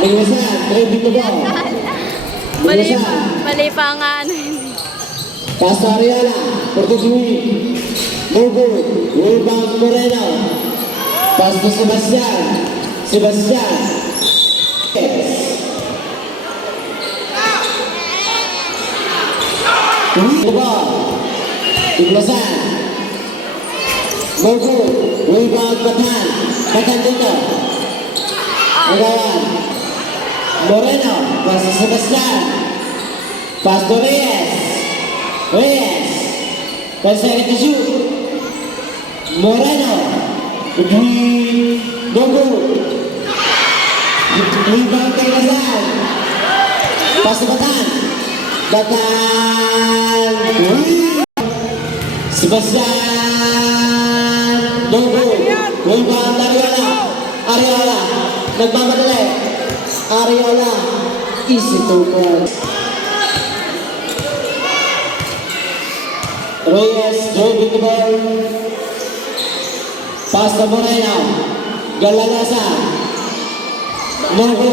Biglasan, ready to go. Mali pa nga ano yun. Pass to Ariana, Portuguese. Mugo, rebound Moreno. Pass to Sebastian. Yes. The ball. Biglasan. Mugo, rebound Batan dito. Agawan. Moreno, pass to Sebastian. Pass to Reyes. Ready to shoot. Moreno. Between Gogo. Rebound kay Lazan. Pass to Batan. Sebastian. Gogo. Rebound Ariola. Nagmamadali. Ariola. Easy to cross. Reyes, drove with the ball. Pass to Moreno. Galalasa. Nogo.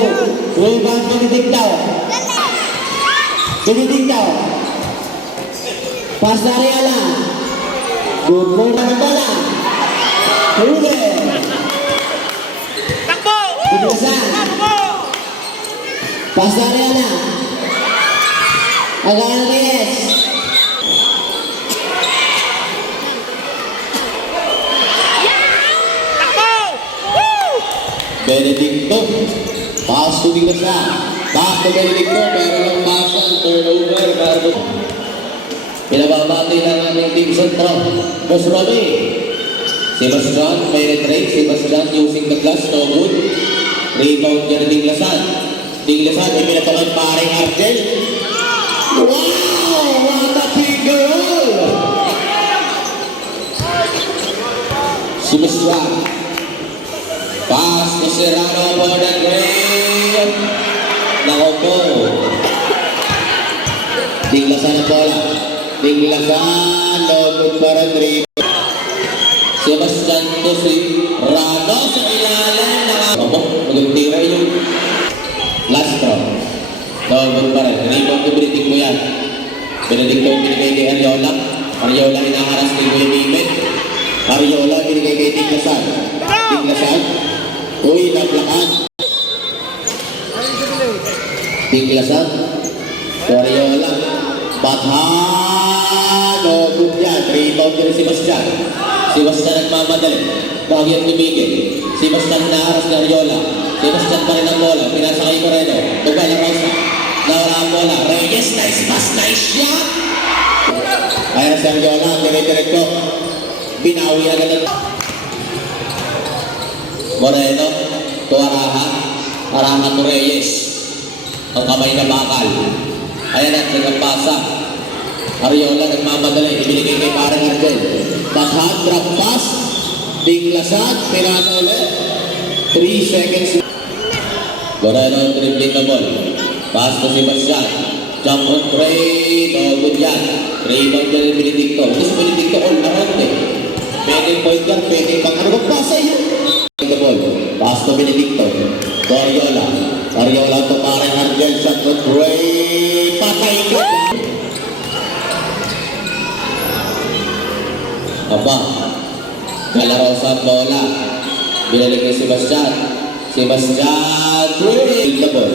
Rebound Benedicto. Pass to Ariola. Good ball na bola. Huli. Biglasan. Pass to Ariola. Agawan Reyes. Benedicto, pass to Biglasan, pass to Benedicto, pero lang pasan, turnover, pinababati lang ang team sentro, Boss Romy, Sebastian, may retrace, Sebastian using the glass, no good, rebound dyan Biglasan, ay pinatuloy paring Argel, wow, what a big goal, Sebastian, pass to Serrano for the grave. Nako po. Biglasan ang bola. No good para dribble. Sebastian to si Rano sa ilalim. Magandang tira yung last throw. No good para. Rebound to Benedicto yan. Benedicto yung binigay kay Ariola. Ariola inaharas kay Benedicto. Ariola binigay kay Biglasan. Uy, naglakad. Biglasan. Ariola. Bathan. O, good yan. Rebound din si Sebastian. Nagmamadali. Bagyang tumigil. Sebastian naharas ni Ariola. Sebastian pa rin ang bola. Pinasa kay Moreno. Tugay na Rosa. Nawala ang bola. Reyes, nice pass, nice shot. Kaya na si Ariola. Direct ko. Binawi agad ang Moreno, to Araha to Reyes. Ang kamay na bakal. Ayan na, nagpasa. Ariola nagmamadali, ibinigay kay parang Argel. Bathan, drop pass. Biglasan, pinasa ulit. 3 seconds. Moreno, dribbling na ball. Pass to Sebastian. Jump on trade. O, good yan. Rebound na rin Benedicto. Gusto Benedicto all around eh. Pwede point guard, pwede pang ano magpasa yun. Pass to Benedicto. To Ariola to parang Argel. Shot on trade. Patay ka. Aba. Kalaro sa bola. Binalik ni Sebastian. Trade the ball.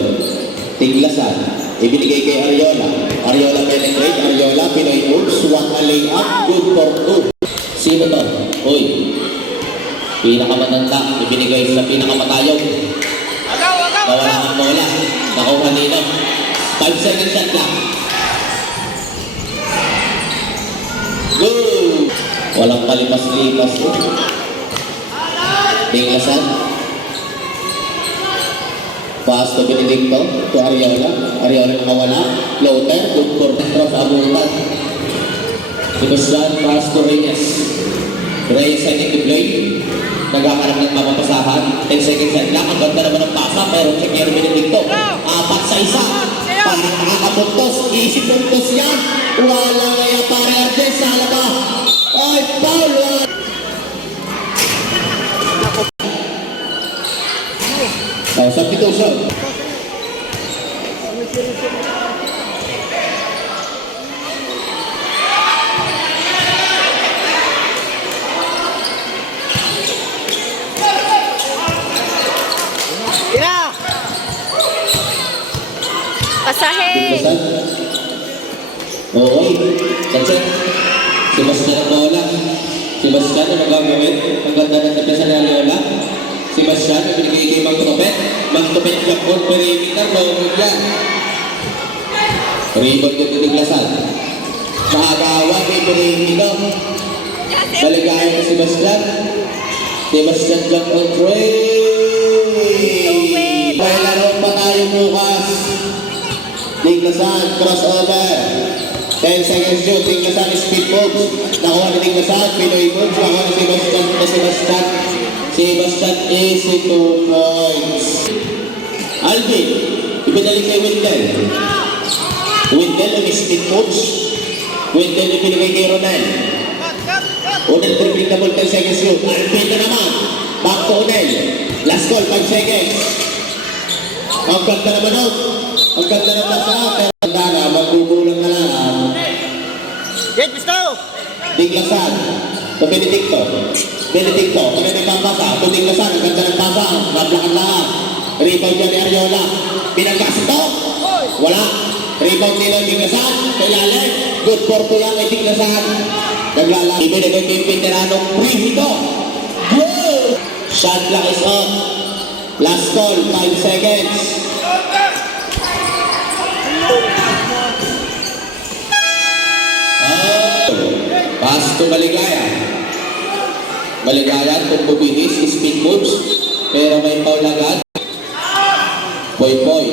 Tiglasan. Ibinigay kay Ariola. Ariola penetrate. Ariola Pinoy moves. One layup. Good for 2. Sino to? Uy. Pinakamatanda. Ibinigay sa pinakamatayog. Nawala ang bola. Nakuha nila. 5 seconds shot lang. Go! Walang palipas-lipas. Biglasan. Pass to Benedicto. To Ariola. Ariola nakawala. Floater. Good for cross abutan. Sebastian. Pass to Reyes. Reyes second to play. Naghahanap ng mapapasahan. 10 seconds shot lang. Ang ganda naman ng pasa. Pero check niya Benedicto. 4-1. Parang nakakapuntos. Easy puntos yan. Wala kaya para Artes. Sala ba? Ay, foul. Substitution. Tira! Pasahe! Biglasan. Okay. That's it. Si Bastian ang bola. Si Bastian ang magagawin. Ang ganda ng depensa ni Ariola. Si Bastian ang binigay kay Magtupet. Magtupet yung goal perimeter. Longod yan. Rebound yung Biglasan. Nakagawa kay perimeter. Baligaya na si Bastian. Si Bastian jump on three. May laro pa tayo bukas. Biglasan, crossover. 10 seconds yun, Biglasan, speed moves. Nakuha na Biglasan, Pinoy moves. Nakuha na Sebastian. Sebastian is 2 points. Alvin, ibinalik kay Wendell. Wendell ang speed moves. Wendell ibinigay kay Ronel. Ronel dribbling na ball, 10 seconds yun. Alvin na naman. Back to Ronel. Last call, 5 seconds. Ang ganda naman out. Ang ganda ng pasa. Pero ganda na, magkukulang na lang. Get gusto! Biglasan. To Benedicto. Benedicto. Kaya may pangpasa. To Biglasan. Ang ganda ng pasa. Nablakan lahat. Rebound niya ni Ariola. Pinagkas ito. Wala. Rebound nila Biglasan. Kailalim. Good for two yan kay Biglasan. Naglalaki. Ibinigay kay Veteranong Prihito. Goal! Shot clock is up. Last call, 5 seconds. Pass to Baligaya. Baligaya, kung bubitis, speed moves. Pero may foul agad. Poy.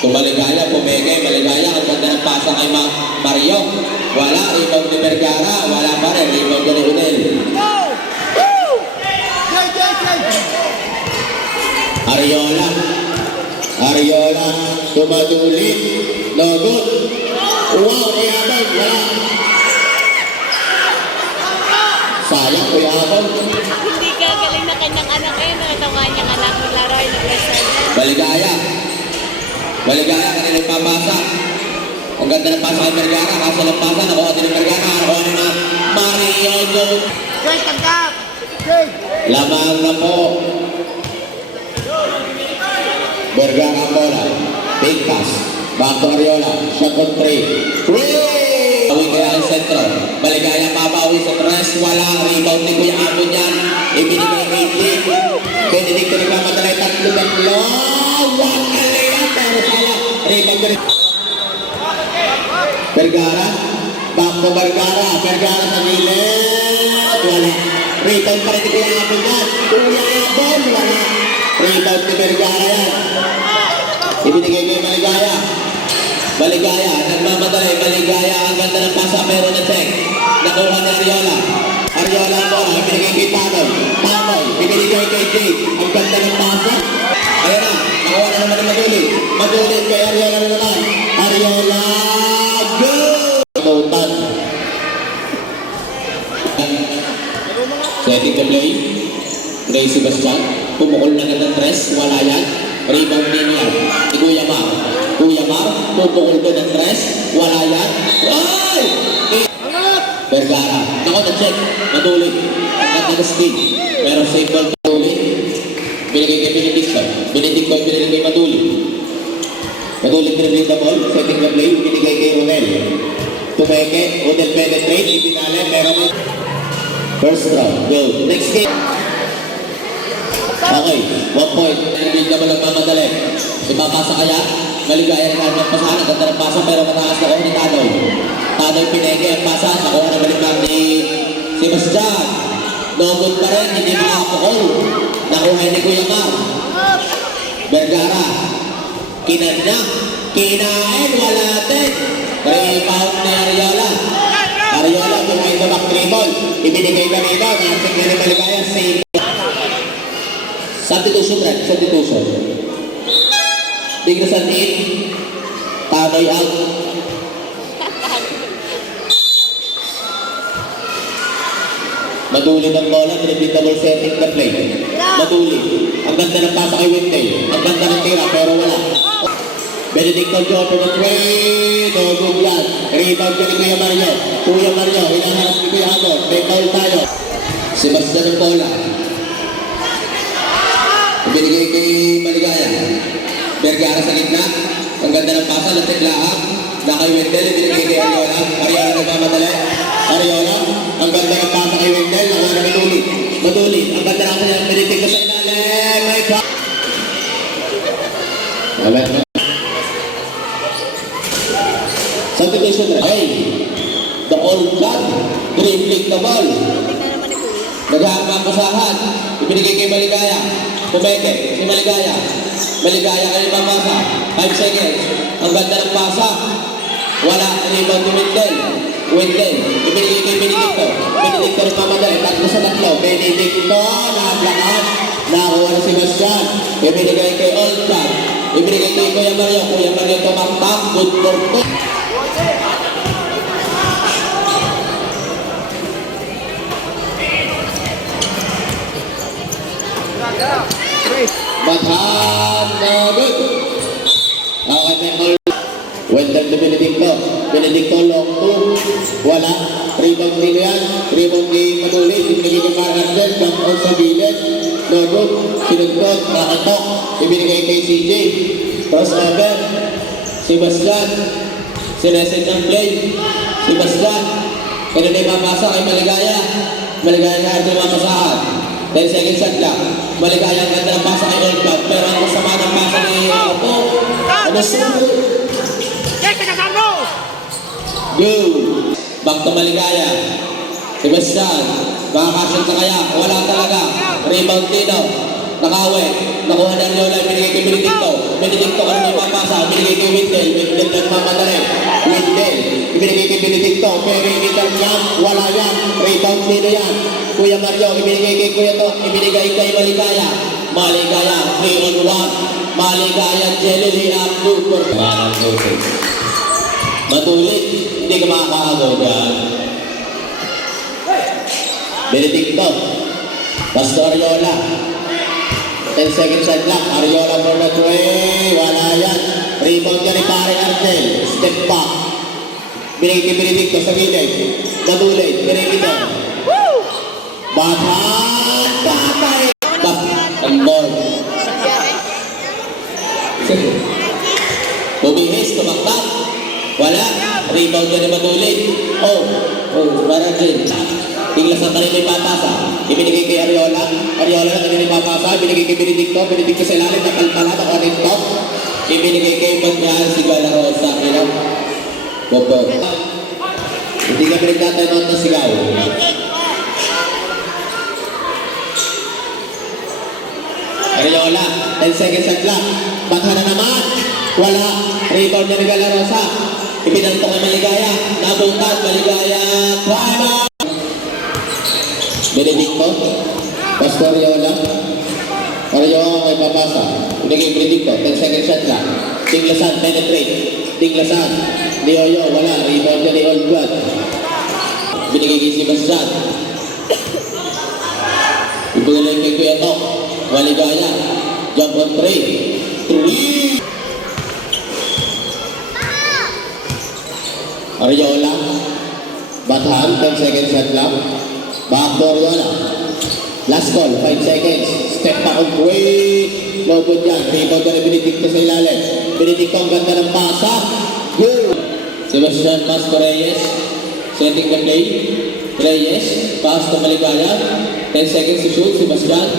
To Baligaya, pumeke. Baligaya, ang ganda ng pasa kay Mario. Wala, rebound ni Vergara. Wala pa rin, rebound ni Unel. Ariola, tumatuli, no good. Wow, kayabang, wala. Sayang, kayabang. Hindi ka galing na kanyang anak eh. Natawa niyang anak ng laro ay nag-reserve. Baligaya, kanina papasa. Ang ganda ng pasa kay Vergara, kaso ng pasa, nakuha din ng Vergara, nakuha din na Mario Gold. Guys, tagkap! Lamang na po. Vergara ang bola. Big pass. Back to Ariola. Shot on 3. Bawi kaya ang sentro. Baligaya papawi sa tres. Wala. Rebound ni Kuya Abon yan. Ibinigay kay Dick. Benedicto nagmamadalay. Tatlo. One alaya. Pero sala. Rebound rin. Vergara. Back to Vergara. Vergara sa gilid. Wala. Rebound pa rin ni Kuya Abon yan. Kuya Abon. Wala. Rebound ni Vergara yan. Ibinigay kay Baligaya, nagmamadali, Baligaya, ang ganda ng pasa, pero na-check. Nakuha ni Ariola. Ariola ang bola, ibinigay kay Tanoy, ibinigay kay Jake. Ang ganda ng pasa. Ayan na, nakuha na naman ni Maduli kay Ariola na naman. Ariola, go! Kautan. Setting the play. Ray Sebastian, pumukol na ng tres, wala yan. Rebound din yan. Ni Kuya Mar, pupukol doon ng tres, wala yan. Ay! Vergara, nako na-check, Maduli. Ang ganda ng speed. Pero safe ball Maduli. Binigay kay Benedicto. Benedicto ay binigay kay Maduli. Maduli dribbling the ball, setting the play, binigay kay Ronel. Tumeke, Ronel penetrate, ipinala, pero first round, go. Next game. Okay, 1 point. Hindi naman nagmamadali. Ipapasa kaya. Baligaya rin ang pasahan. Ang ganda ng pasa pero mataas na ni Tanoy. Tanoy pineke ang pasa. Nakuha na balik lang ni Sebastian. No good pa rin. Hindi makapukol. Nakuha ni Kuya Mar. Vergara. Kinanya. Kinain. Wala din. Rebound ni Ariola. Ariola behind the back dribble. Ibinigay kanina. Nasik na ni Baligaya. Save. Substitution, right? Substitution. Biglasan in. Tanoy out. Maduli ng bola. Double setting the play. Maduli. Ang ganda ng pasa kay Wendell. Ang ganda ng tira, pero wala. Benedicto John for the three. No good yan. Rebound ka ni Kuya Mario. Kuya Mario, hinaharap ni Kuya Hago. May foul tayo. Sebastian ng bola. Binigay kay Maligaya. Vergara sa gitna. Ang ganda ng pasa, natiglaan. Na kay Wendell, binigay kay Ariola. Ariola nagmamadali. Ariola, ang ganda ng pasa kay Wendell. Ang ganda Maduli. Maduli, ang ganda ng kanyang Benedicto sa ilalim. May foul. Alam mo. Substitution na. Hey, the old blood, dribbling the ball. Tingnan naman ni Kuya. Nag-aamang kasahan. Ibinigay kay Maligaya. Pumeke, si Maligaya. Maligaya kayo mamasa. 5 seconds. Ang ganda ng pasa. Wala, rebound ni Wendell. Wendell, ibinigay kay Benedicto. Benedicto rin mamadali. 3-3. Benedicto, nablakan. Nakuha na si Bastian. Ibinigay kay Old Blood. Ibinigay kay Kuya Mario. Kuya Mario tumaktak. Good for two. Bathan na good. Okay, may all. Wendell to Benedicto. Benedicto long two. Wala. Rebound dito yan. Rebound kay Maduli. Ibinigay kay Margarden. Jump out sa gilid. No good. Sinugtod. Nakatok. Ibinigay kay CJ. Crossover. Sebastian. Sineset ng play. Sebastian. Kaya na ipapasa kay Maligaya. Maligaya na ito mapasahan. 10 seconds shot lang. Maligaya ang ganda ng pasa kay Old Blood. Pero ang kasama ng pasa ni Opo. Ano sumo? Go! Back to Maligaya. Sebastian. Makakasyon ka kaya? Wala talaga. Rebound dito. Nakawe. Nakuha ng Lola. Binigay kay Benedicto. Benedicto ka naman papasa. Binigay kay Wendell. Wendell nagmamadali. Wendell. Ibinigay kay Benedicto. Pero Wendell yan. Wala yan. Rebound dito yan. Kuya Mario. Ibinigay kay Kuya To. Ibinigay kay Maligaya. Maligaya. 3-on-1. Maligaya. Jelly up. Super. Parang Joseph. Matulik. Hindi ka makakaagaw dyan. Benedicto. Pastor Ariola. 10 seconds shot lang. Ariola for the three. Wala yan. Rebound yan ni Pare Arcel. Step back. Binigay kay Benedicto sa gilid. Matulik. Benedicto. Bathan. Patay. Ang board. Bumihis. Tumaktak. Wala. Rebound yan ni Matulik. Parang din. Tinglas na tayo may papasa. Ibinigay kay Ariola. Ariola na tayo may papasa. Ibinigay kay Benedicto. Benedicto sa ilalim. Nakalpala. Nakarin top. Ibinigay kay Banyan. Si Galarosa. Kaya. Bobo. Hindi ka pinagtatanon na sigaw. Ariola. 10 seconds at lang. Baka na naman. Wala. Rebound niya ni Galarosa. Ipinanto kay Maligaya. Nabuntan. Maligaya. Paano? Benedicto, Pastor Ariola, Ariola may papasa. Binigay Benedicto, 10 seconds shot lang. Tinglasan, penetrate. Tinglasan, Lioyo, wala. Rebound niya ni Old Blood. Binigay kay Sebastian. Ibigay kay Kuya Tok. Maligaya. Jump on 3. Ariola, Bathan, 10 seconds shot lang. Back to Ariola. Last call, 5 seconds. Step back on 3. No good yan. Rebound na Benedicto sa ilalim. Benedicto ang ganda ng pasa. Goal! Sebastian pass to Reyes. Setting the play. Reyes. Pass to Maligaya. 10 seconds to shoot. Sebastian.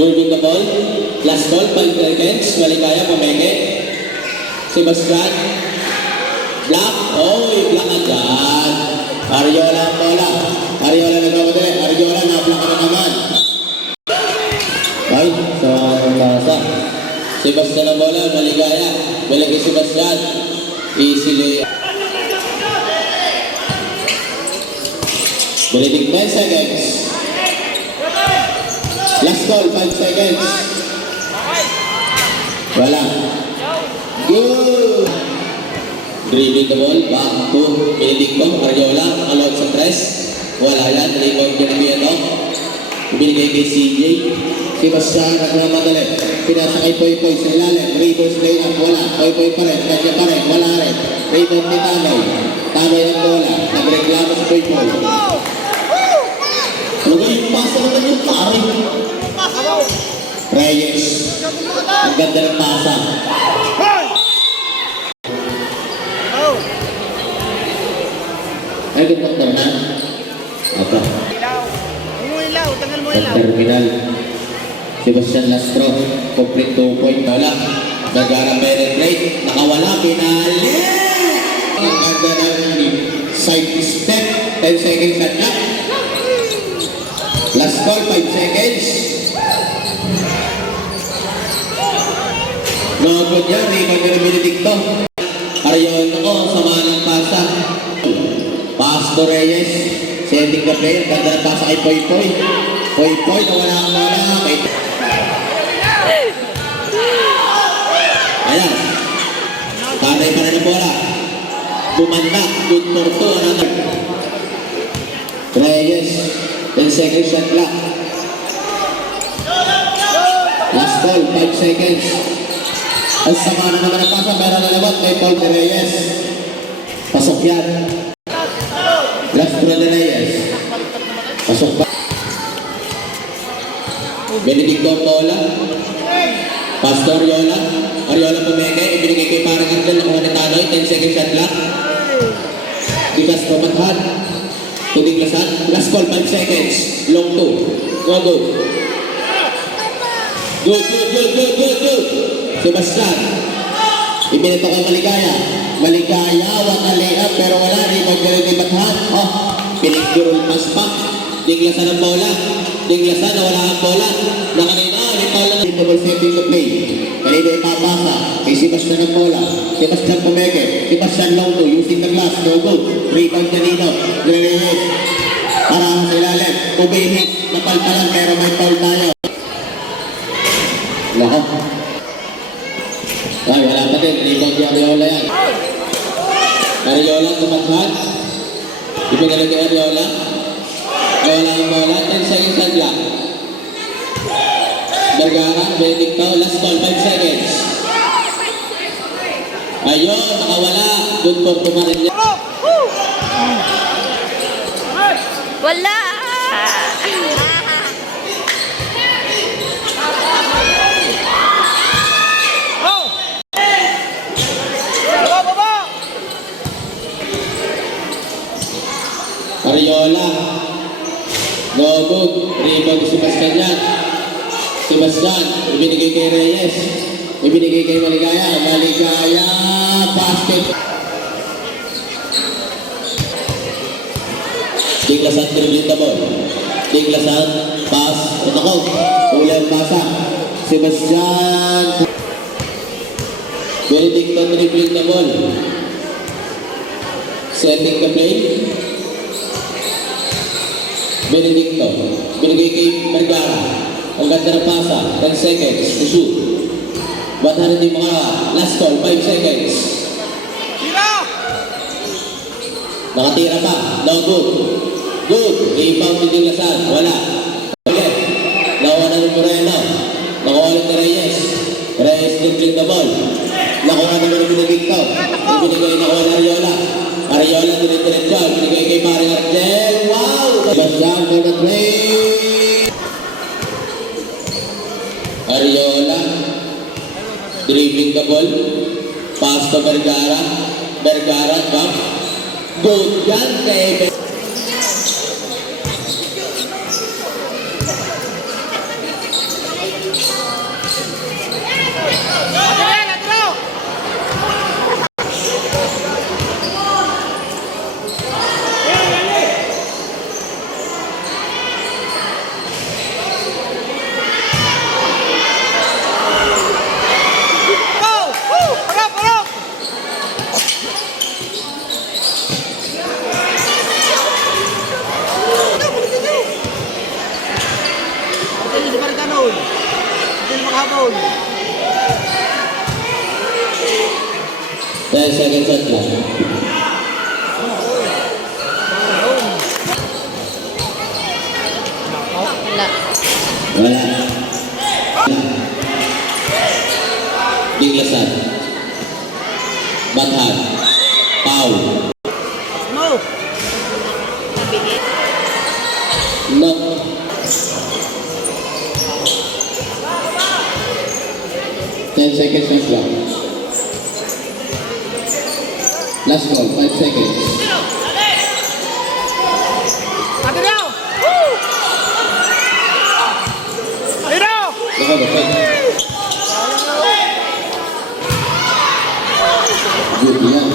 Goal with the ball. Last call, 5 seconds. Maligaya, pumeke. Sebastian. Block. Block agad. Ariola ang bola. Ariola nagmamadali. Ariola naplaka na naman. Ay, sa kasa. Sebastian ang bola. Maligaya. Balik kay Sebastian. Easily. Benedict 10 seconds. Last call, 5 seconds. Wala. Good. Dribbling the ball, back to Benedicto, Ariola, allowed sa press. Wala yan, rebound niya ni Bieto. Ibinigay kay CJ. Si Bastian nagmamadali. Pinasa kay Poy Poy sa ilalim. Reverse layup, wala. Poy Poy pa rin. Kanya pa rin. Wala rin. Rebound ni Tanoy. Tanoy ang bola. Nagreklamo si Poy Poy. Ano ba yung pasa naman yung pare? Reyes. Ang ganda ng pasa. Ay, good doktor na. Apa? Ilaw, tangal mo ilaw. Terminal. Sebastian Lastro, complete 2 point. Wala. Nagara penetrate. Nakawala. Pinali. Ang ganda ng side step. 10 seconds at na. Last call, 5 seconds. No good yan. Rebound na Benedicto. Arion ako. Sama ng pasa. Pass to Reyes. Setting the player. Ganda ng pasa kay Poy Poy. Poy Poy. Nawala ang wala. Ayan. Tatay pa na ng bola. Bumanda. Good for 2. Another. Reyes. 10 seconds shot clock. Last call. 5 seconds. Ang sama na naman ang pasa. Pero nalabot kay Paul de Reyes. Pasok yan. Last throw de Reyes. Pasok ba? Benedicto ang bola. Pastor Ariola. Ariola pumeke. Ibinigay kay parang Angel. Nakuha ni Tanoy. 10 seconds shot clock. Dikas Romathan. Tudiglasan. Last call. 5 seconds. Long 2. Go, go. Good, good, good, good, good, good. Sebastian. Ibinito kay Maligaya. Maligaya. Wata layup. Pero wala. Rebound ka rin kay Bathan. Oh. Pinikirul pass pa. Diglasan ang bola. Diglasan. Nawala ang bola. Nakanina. Paula na double setting the play. Kanina ipapasa kay Sebastian ang bola. Sebastian pumeke. Sebastian long to using the glass. No good. Rebound kanino. Reyes. Para sa ilalim. Ubihit. Napalpalan pero may foul tayo. Lahat. Ay, wala pa din. Rebound yung Ariola yan. Ariola tumathat. Ibigay kay Ariola. Wala ang bola. 10 seconds ang clock. Vergara, Benedicto, last call, 5 seconds. Ayun, nakawala. Good for tumarin niya. Wala! Ariola. No good. Rebound si Sebastian yan. Sebastian, ibinigay kay Reyes. Ibinigay kay Maligaya. Maligaya, basket. Diglasan, dribbling the ball. Diglasan, pass. Ito ko. Uli ang pasa. Sebastian. Benedicto dribbling the ball. Setting the play. Benedicto. Binigay kay Vergara. Ang ganda ng pasa. 10 seconds to shoot. Bata rin yung mga last call. 5 seconds. Nakatira pa. No good. Good. Rebound ni Diglasan. Wala. Okay. Nakuha na ng Moreno. Nakuha ulit ni Reyes. Reyes dribbling the ball. Nakuha naman ng Benedicto. Ibinigay na kuha na Ariola. Ariola dire-diretso. Ibinigay kay Paring Argel. Wow! Sebastian for the play. Ariola. Dribbling the ball. Pass to Vergara. Vergara. Bump. Good yan kay Habol. 10 seconds at lang. Wala. Wala. Diglasan. Bathan. Pau. Mo. Mabilis. No. Ten seconds na lang. Last call, 5 seconds. Ate daw. Ate daw. Ikaw ba? Good yan.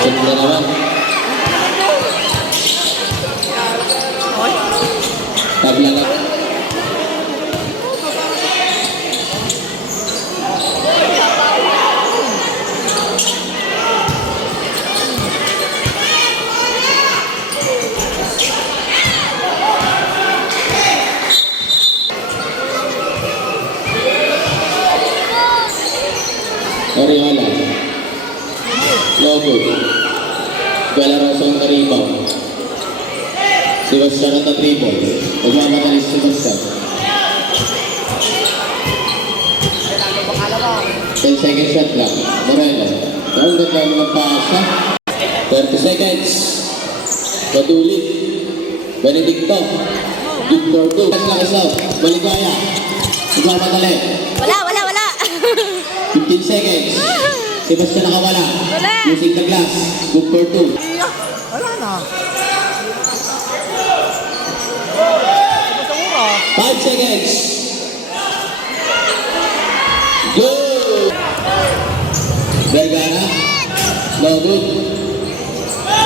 Check na naman. Tabla na. Oriola. Logo. Galarosa ang rebound. Sebastian at dribble. Magmamatalis si Sebastian. 10 seconds shot lang. Moreno. Ang ganda ng pasa. 30 seconds. Patulit. Benedicto. Victor 2. Islaw. Maligaya. Magmamatali. Wala, wala, wala. 15 seconds. Sebastian nakawala. Wala. Using the glass. Good for 2. Wala na. 5 seconds. Go! Vergara. No good.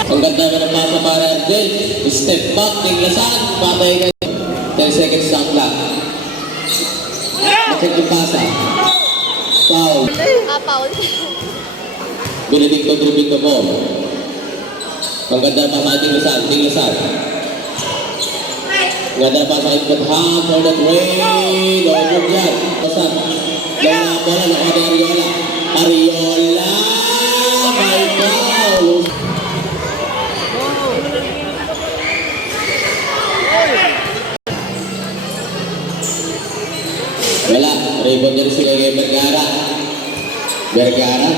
Ang ganda ka ng pasa para Argel. Step back. Tinglasan. Patay ka. 10 seconds sa clock. Check yung pasa. Foul. Paul. Benedicto dribbling the ball. Ang ganda pa sa Tinglasan. Tinglasan. Ang ganda pa sa Bathan for the trade. O, good yan. Pasan. Ganda bola na kaya Ariola. Ariola! My foul! Wala. Rebound niya sila kay Vergara. Vergara.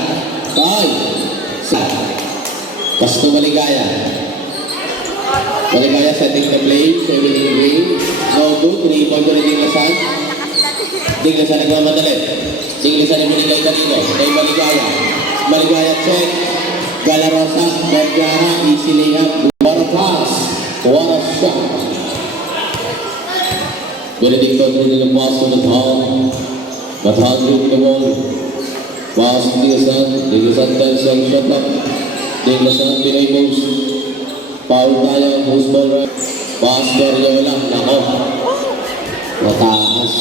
Toy. Sa. Pasto Maligaya. Maligaya setting the play. 7 play. No good. Rebound niya rin Dinglasan. Dinglasan nagmamadali. Dinglasan yung binigay kanino. Kay Maligaya. Maligaya check. Galarosa. Vergara. Easy layup. What a pass. What a shot. Benedicto dribbling the pass to Bathan. Bathan dribbling the ball. Pass to Dinglasan. Dinglasan 10 seconds shot up. Dinglasan pinay moves. Foul tayo. Moves ball right. Pass to Ariola. Nako. Mataas.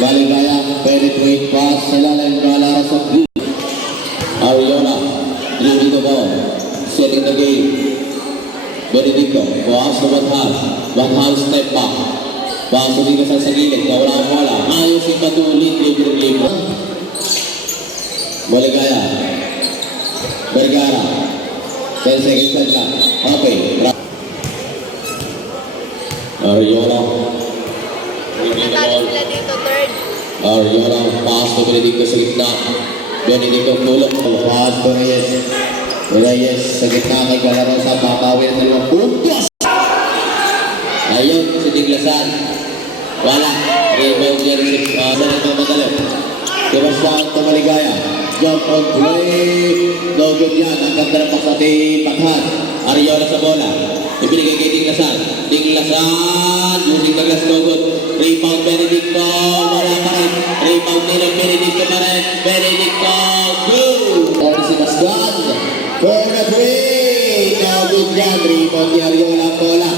Maligaya. Penetrate pass sa lalang Galara sa blue. Ariola. Dribbling the ball. Setting the game. Benedicto. Pass to Bathan. Bathan step back. Baso din sa gilid, wala ang wala. Ayos yung patulit, libre-libre. Maligaya. Vergara. 10 seconds lang. Okay. Ariola. Natalo sila dito, third. Ariola. Pass to Benedicto sa gitna. Benedicto tulong. Pass to Reyes. Reyes sa gitna kay Galarosa. Papawi ng 2 puntos. Ayun, si Dinglasan. Wala. Rebound niya rin sa nagmamadali. Sebastian Maligaya. Jump on play. No good yan. Ang ganda ng pasati. Bathan. Ariola sa bola. Ibinigay kay Dinglasan. Dinglasan. Using the glass. No good. Rebound Benedicto. Wala pa rin. Rebound nila Benedicto pa rin. Benedicto. Good. Dari Sebastian. For the three. No good yan. Rebound ni Ariola ang bola.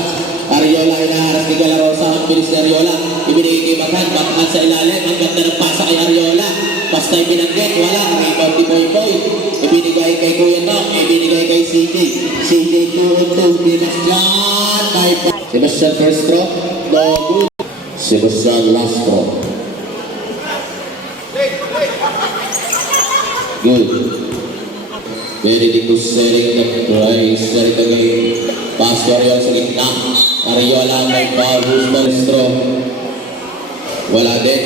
Ariola inaharas ni Galarosa. Ang bilis ni Ariola. Ibinigay kay Bathan. Bathan sa ilalim. Ang ganda ng pasa kay Ariola. Basta ibinanggit. Wala. Rebound ni Boy. Ibinigay kay Kuya Tom. Ibinigay kay CJ. CJ 2-2. Sebastian. Sebastian first throw. No good. Sebastian last throw. Good. Benedicto setting the play. Setting the game. Pass to Ariola sa gitna. Ariola may foul. Gusto wala din.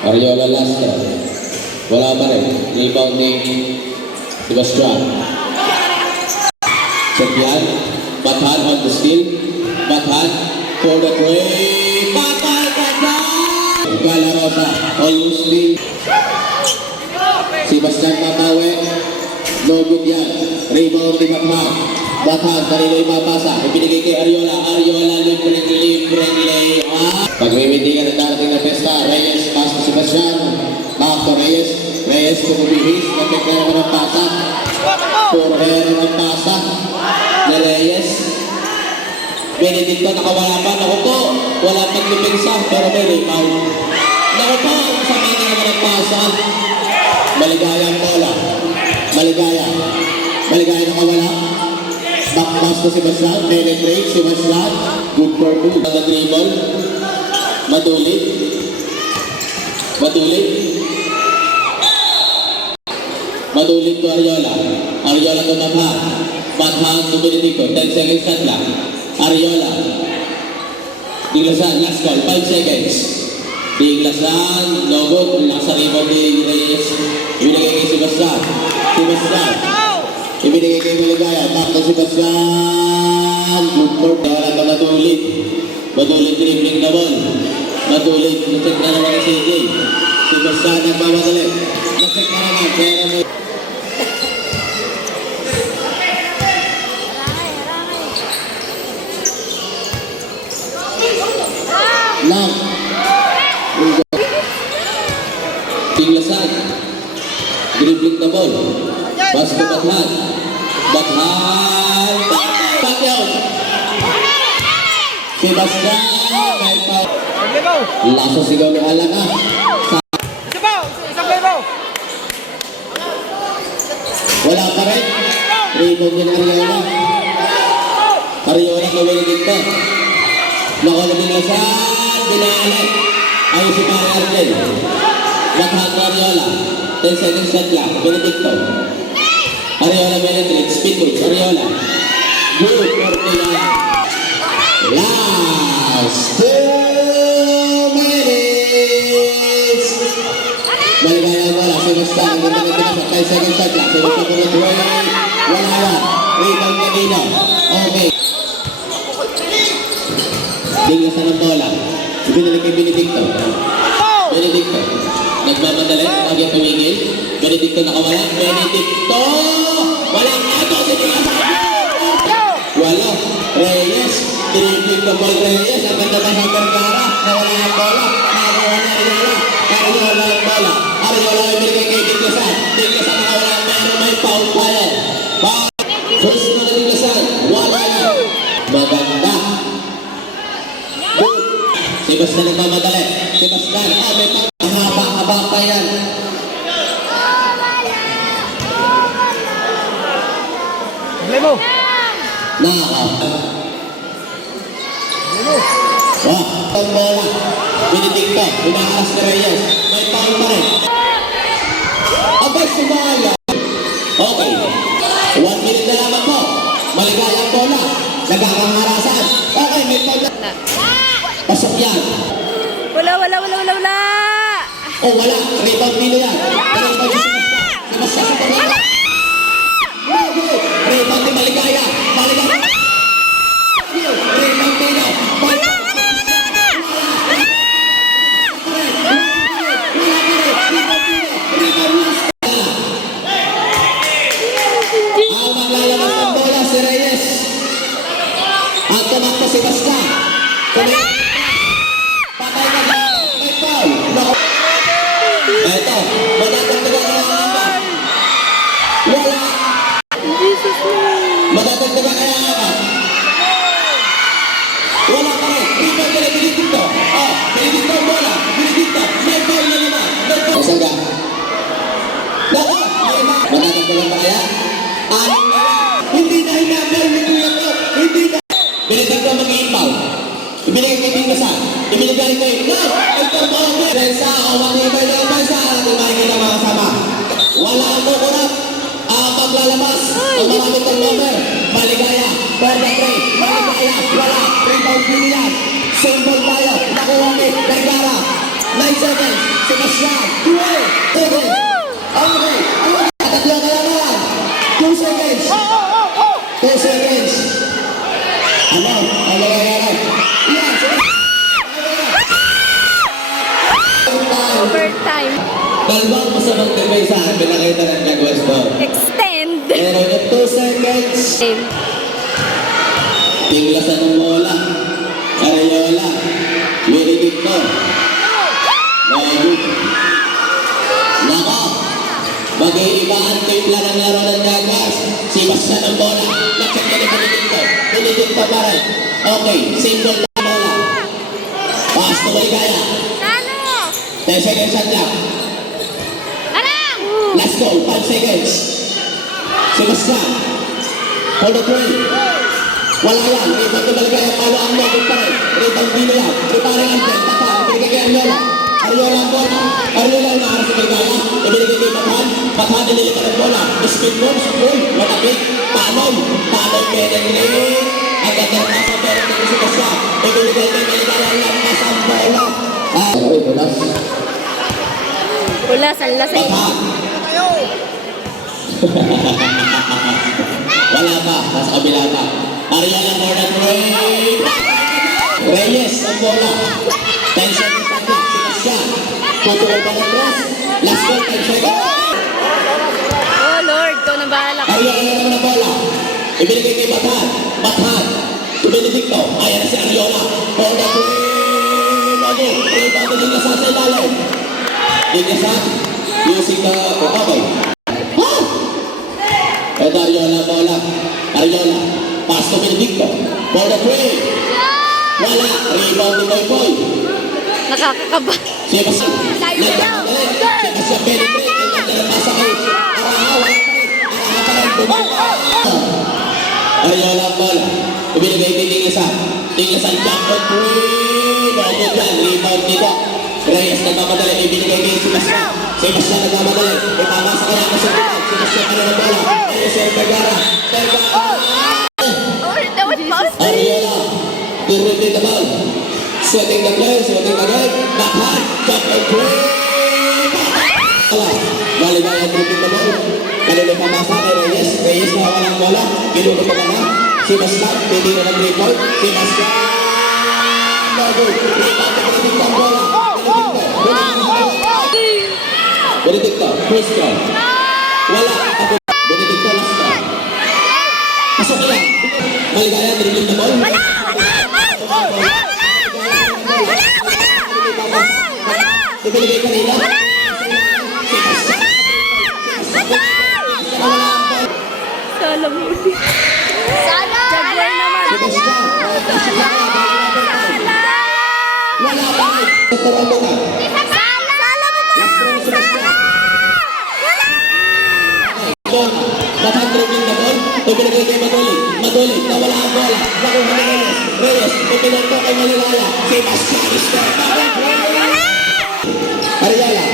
Ariola Lastra. Wala pa rin. Rebound ni Sebastian. Sepian. Bathan on the steal. Bathan for the three. Bathan ganda! Galarosa. Alusli. Sebastian Matawe. No good yan. Rebound ni Bathan. Bathan, kanino ipapasa. Ibinigay kay Ariola. Ariola, libreng layup. Pagmimitigan ng darating na pesta. Reyes, pass to Sebastian. Back to Reyes. Reyes kumubihis. Nagkakera ng pasa. Purhero ng pasa. Ni Reyes. Benedicto nakawala pa. Naku po. Wala pang lipinsa. Pero may rebound. Naku po. Sama na naman ang pasa. Maligaya ang bola. Maligaya. Maligaya nakawala. Back pass to Sebastian. Penetrate. Sebastian. Good for good. Nag-dribble. Madulit. Madulit. Madulit to Ariola. Ariola to Bathan. Bathan to Benedicto. 10 seconds shot lang. Ariola. Diglasan. Last call. 5 seconds. Diglasan. No good. Nasa rebound ni Reyes. Ibinigay kay Sebastian. Sebastian. Ibinigay kay Maligaya. Back to Sebastian. Good for wala ka madulit. Madulit dribbling na ball. Madulit. Nasik na naman ni CJ. Sebastian nagmamadali. Nasik na naman. Pero may... Lang. Tinglasan. Dribbling na ball. Pass to Bathan. Bathan. Pacquiao. Sebastian. May foul. Laso sigaw ng Alana. Wala pa rin. Rebound din Ariola. Ariola kawin dito. Nakuha din na sa dinaalit. Ayun si Pare Argel. Bathan to Ariola. 10 seconds shot lang. Benedicto. Ariola Benedict. Speed coach. Ariola. Good for Ariola. Last 2 minutes. Maligaya wala. Sebastian. Ang ganda ng 5 seconds shot lang. Sebastian for the three. Wala yan. Rebound kanina. Okay. Diglasan ng bola. Ibinalik kay Benedicto. Benedicto. Nagmamadali. Huwag yung tumigil. Benedicto nakawala. Benedicto! Walang ato. Wala. Reyes. Dribbling the ball Reyes. Ang ganda ng Vergara. Nawala ang bola. Nakakuha na Ariola. Ariola ang bola. Ariola ay binigay kay Diglasan. Diglasan nakawala. Meron may foul tayo. First na Diglasan. Wala na. Maganda. Sebastian nagmamadali. Sebastian. May pang haba-haba pa yan. Lemo. Ang bola. Benedicto. Umaharas na Reyes. May foul pa rin. Abay, sumala. Okay. 1 minute na lamang po. Maligaya ang bola. Nagkakangarasan. Okay, may foul na. Pasok yan. Wala. Oh, wala. Rebound nila yan. Rebound ni Sebastian. Sebastian. Rebound ni Maligaya. Maligaya. Rebound nila. Ang maglalabas ng bola si Reyes. Ang tumakbo si Sebastian. Patay na ba? May foul. Ito, madadagdagan ka lang ba? Wala. Madadagdagan ka lang ba? Wala pa rin. Rebound ka na Benedicto. Oh, Benedicto ang bola. Benedicto, may foul na naman. Saan ka? Nako, madadagdagan ba kaya? Hindi na hinabal ni Kuya ko. Hindi na. Benedicto mag-i-foul. Ibinigay kay Diglasan. Ibinigay kay ito mo. Densa o matibay na bansa. Ating makikita mga kasama. Wala ang kukurap. Ang paglalabas. Ang maraming turnover. Maligaya. for the three. Maligaya, wala. Rebound Pilihan. Simple tayo. Nakuha ni Vergara. 9 seconds. Sebastian. 2 seconds. Okay. Tatlo ka lang naman. 2 seconds. 2 seconds. Ano? Ano yan? Yan. Overtime. Dalawang masamang depensa ang pinakita ng Jaguars doon. Extend. Pero yung 2 seconds. Game. Tinglasan ng bola. Arayola. Winibig mo. Lagu. Nako. Mag-iiba ang timpla ng laro ng Jaguars. Si Basta ng bola. Nagsak na ni Benedicto. Benedicto pa rin. Okay. Single na bola. Pass to Maligaya. Ano? 10 seconds at lang. Anang! Last goal. 5 seconds. Si Basta. For the three. Wala yan. Rebound na Maligaya. Paano ang logo pa rin. Rebound din yan. Rebound ang Angel. Tata. Ibigay kay Ariola. Ariola ang bola. Ariola ang naaras sa Maligaya. Ibigay kay Batan. Batan na nilipat ang bola. Speed moves. Matakit. Talon. Talon. Penetri. Ang ganda na sa pera ng si Basta. Ibigay kay Maligaya. Ang lakas ang bola. Okay, bulas. Wala, sa lasing. Batan. Wala pa. Nasa kabila pa. Ariola for the three. Reyes ang bola. 10 seconds at lang. Sebastian. Tutuloy pa ng press. Last goal, 10 seconds. Oh Lord, ikaw na bahala. Ariola na naman ang bola. Ibinigay kay Batan. Batan. To Benedicto. Ayan na si Ariola. For the three. Lago. Rebound din ka sa ilalim. Dinyasan. Using the... Okay. Ah! Ito Ariola bola. Ariola. Pass to Benedicto. For the three. Wala. Rebound ni Boy Boy. Nakakakaba. Sebastian. Nagkakamali. Sebastian Benedicto. Nagkakamasa kay Arahaw. Arahaw pa rin. Bumaba. Ariola ang bola. Ibinigay kay Tingasan. Tingasan jump on three. Bago dyan. Rebound dito. Reyes nagmamadali. Ibinigay kay Sebastian. Sebastian nagmamadali. Ipamasa kaya na sa bitan. Sebastian pa rin ang bola. Reyes ay Vergara. Vergara. Oh, that was mouse. Ariola. Direct the ball. Setting the play. Setting the game. Backhand. Jump on three. Maligaya dribbling the ball. Kanila pamasa kay Reyes. Reyes na walang bola. Kinuha pa na. Sebastian. Pwede na ng 3 point. Sebastian. Bago. Rebound na Benedicto ang bola. Benedicto. First goal. Wala. Benedicto last goal. Pasok yan. Maligaya dribbling the ball. Ibinigay kanila. Sala mo. Sala! Jaguar naman. Sebastian. Sala! Wala pa. Toronto na. Sala! Sala mo ba? Sala! Bola. Batan dribbling the ball. Ibinigay kay Madoli. Madoli. Nawala ang bola. Nakuha ni Reyes. Reyes. Ipinagto kay Maligaya. Sebastian. Ariola.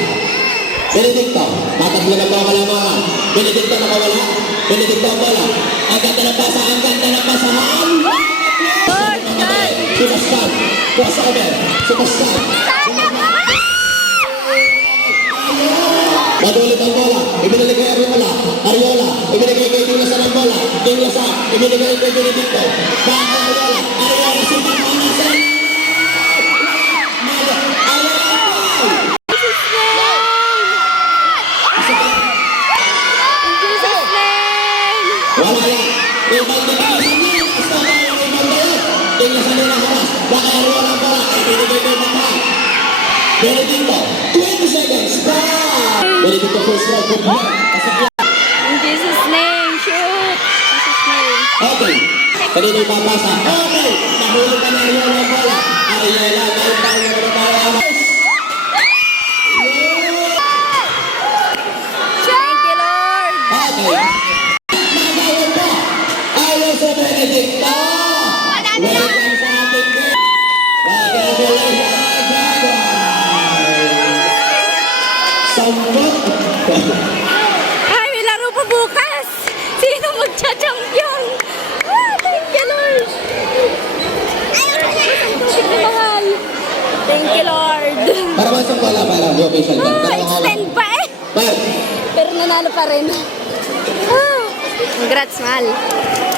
Benedicto. Tatatlo na po ang kalamangan. Benedicto nakawala. Benedicto ang bola. Ang ganda ng pasa. Ang ganda ng pasahan. Sebastian. Crossover. Sebastian. Madulit ang bola. Ibinigay kay Ariola. Ariola. Ibinigay kay Tingasan ang bola. Tingasan. Ibinigay kay Benedicto. Baka Ariola. Ariola. Sintaman. Jesus name! Wala yan. Rebound na Tingasan yan. Basta ba yung rebound na yan? Tingasan nila hamas. Baka Ariola ang bola. Ibinigay kay Batan. Benedicto. 20 seconds. Benedicto first goal. Good luck. Pasok yan. In Jesus name, shoot! Jesus name. Okay. Kanina yung papasa. Okay. Nahulog ka na Ariola ang bola. Ariola. Meron tayo na tayo. Thank you, Lord! Okay. Nagawa pa. Ayaw sa Benedicto. Welcome sa ating game. Congratulations, Jaguars. Sampot. Ay, may laro pa bukas! Sino magcha-champion? Ah, thank you! Thank you, Lord. Para masok wala para yung official ba? Para mga Extend pa eh. Mar, Pero nanalo pa rin. Ah. Congrats, Mal.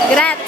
Congrats.